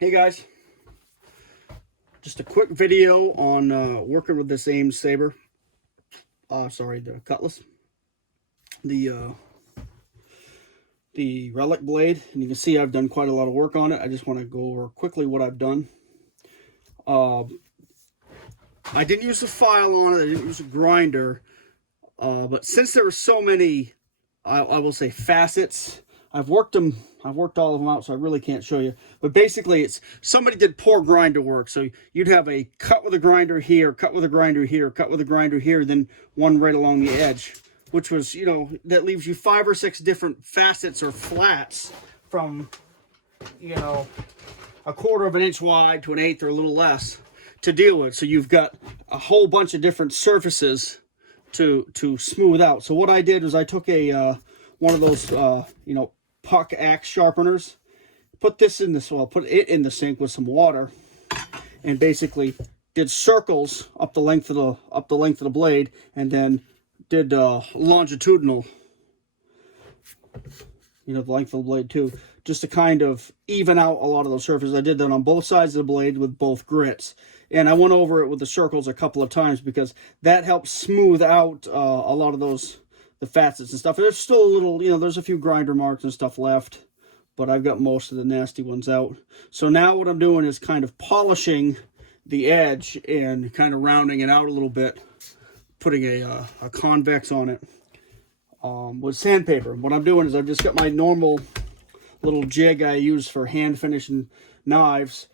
Hey guys, just a quick video on working with this Ames saber. Sorry, the cutlass, the uh, the Relic blade, and you can see I've done quite a lot of work on it. I just want to go over quickly what I've done. Uh, I didn't use a file on it. I didn't use a grinder, but since there were so many, I will say facets. I've worked all of them out, so I really can't show you. But basically, it's somebody did poor grinder work. So you'd have a cut with a grinder here, cut with a grinder here, cut with a grinder here, then one right along the edge, which was, that leaves you 5 or 6 different facets or flats from, a 1/4 of an inch wide to 1/8 or a little less to deal with. So you've got a whole bunch of different surfaces to smooth out. So what I did was I took a one of those puck axe sharpeners, put it in the sink with some water, and basically did circles up the length of the blade, and then did longitudinal, the length of the blade too, just to kind of even out a lot of those surfaces. I did that on both sides of the blade with both grits, and I went over it with the circles a couple of times because that helps smooth out a lot of the facets and stuff. There's still a little, there's a few grinder marks and stuff left, but I've got most of the nasty ones out. So now what I'm doing is kind of polishing the edge and kind of rounding it out a little bit, putting a convex on it with sandpaper. What I'm doing is I've just got my normal little jig I use for hand finishing knives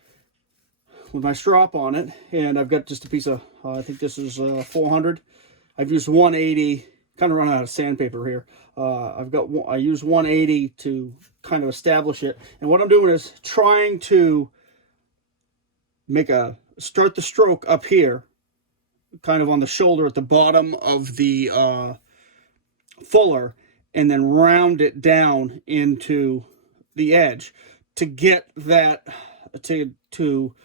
with my strop on it, and I've got just a piece of, I think this is 400. I've used 180. Kind of run out of sandpaper here. I use 180 to kind of establish it, and what I'm doing is trying to start the stroke up here, kind of on the shoulder at the bottom of the fuller, and then round it down into the edge to get that to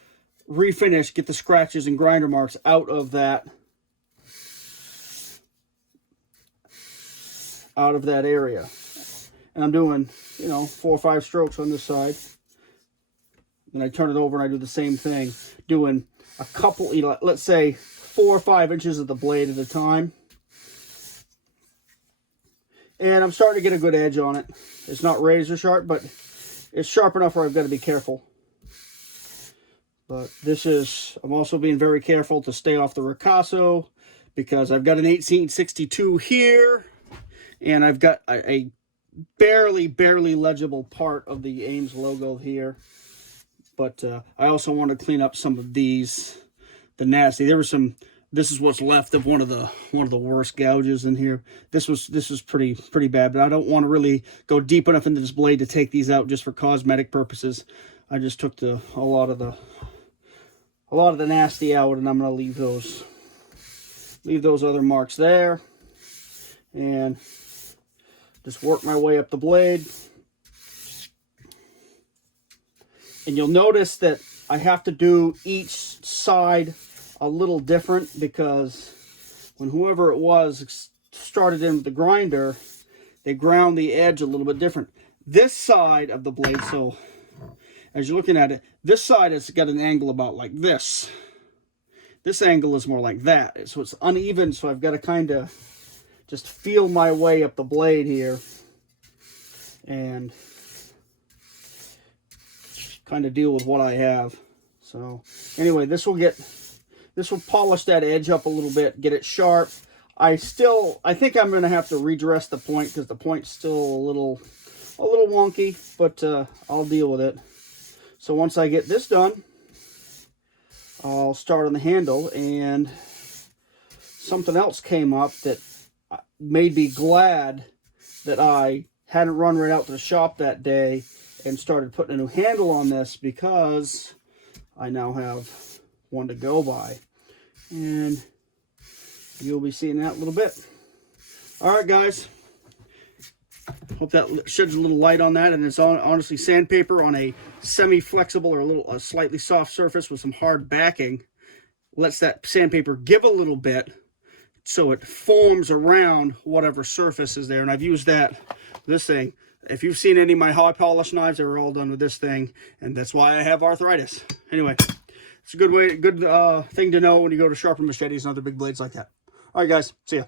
refinish, get the scratches and grinder marks out of that area. And I'm doing 4 or 5 strokes on this side, then I turn it over and I do the same thing, doing a couple, let's say 4 or 5 inches of the blade at a time, and I'm starting to get a good edge on it. It's not razor sharp, but it's sharp enough where I've got to be careful. But I'm also being very careful to stay off the ricasso, because I've got an 1862 here, and I've got a barely legible part of the Ames logo here. But I also want to clean up some of these, the nasty. This is what's left of one of the worst gouges in here. This was pretty bad, but I don't want to really go deep enough into this blade to take these out just for cosmetic purposes. I just took a lot of the nasty out, and I'm going to leave those other marks there, and just work my way up the blade. And you'll notice that I have to do each side a little different, because when whoever it was started in with the grinder, they ground the edge a little bit different. This side of the blade, so as you're looking at it, this side has got an angle about like this. This angle is more like that. So it's uneven, so I've got to kind of just feel my way up the blade here and kind of deal with what I have. So anyway, this will polish that edge up a little bit, get it sharp. I think I'm going to have to redress the point, because the point's still a little wonky, but I'll deal with it. So once I get this done, I'll start on the handle. And something else came up that made me glad that I hadn't run right out to the shop that day and started putting a new handle on this, because I now have one to go by, and you'll be seeing that in a little bit. All right, guys, hope that sheds a little light on that. And it's honestly sandpaper on a semi-flexible or a slightly soft surface with some hard backing. Lets that sandpaper give a little bit, so it forms around whatever surface is there. And I've used this thing. If you've seen any of my high polish knives, they were all done with this thing, and that's why I have arthritis. Anyway, it's a good thing to know when you go to sharpen machetes and other big blades like that. All right, guys, see ya.